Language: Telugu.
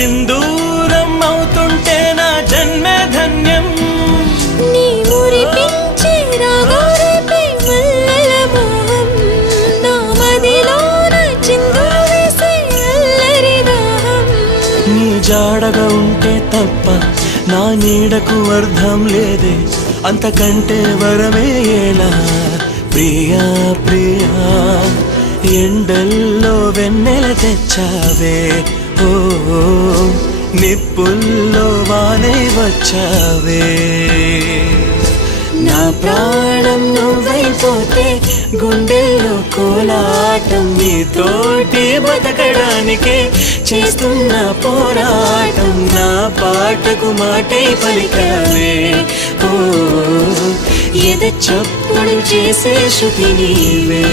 సింధూరం అవుతుంటే నా జన్మే ధన్యం. నీ మురిపించే రాగాలపై మల్లెల మోహం, నా మదిలోన చిందులు వేసే అల్లరి దాహం. నీ జాడగా ఉంటే తప్ప నా నీడకు అర్థం లేదే, అంతకంటే వరమే ఎలా ప్రియా ప్రియా. ఎండల్లో వెన్నెల తెచ్చావే, ఓ నిప్పుల్లో వానే వచ్చావే. నా ప్రాణం నువ్వైపోతే గుండెల్లో కోలాటం, నీతోటి బతకడానికే చేస్తున్న పోరాటం. నా పాటకు మాటై పలికావే, ఓ ఎద చప్పుడు చేసే శృతి నీవే.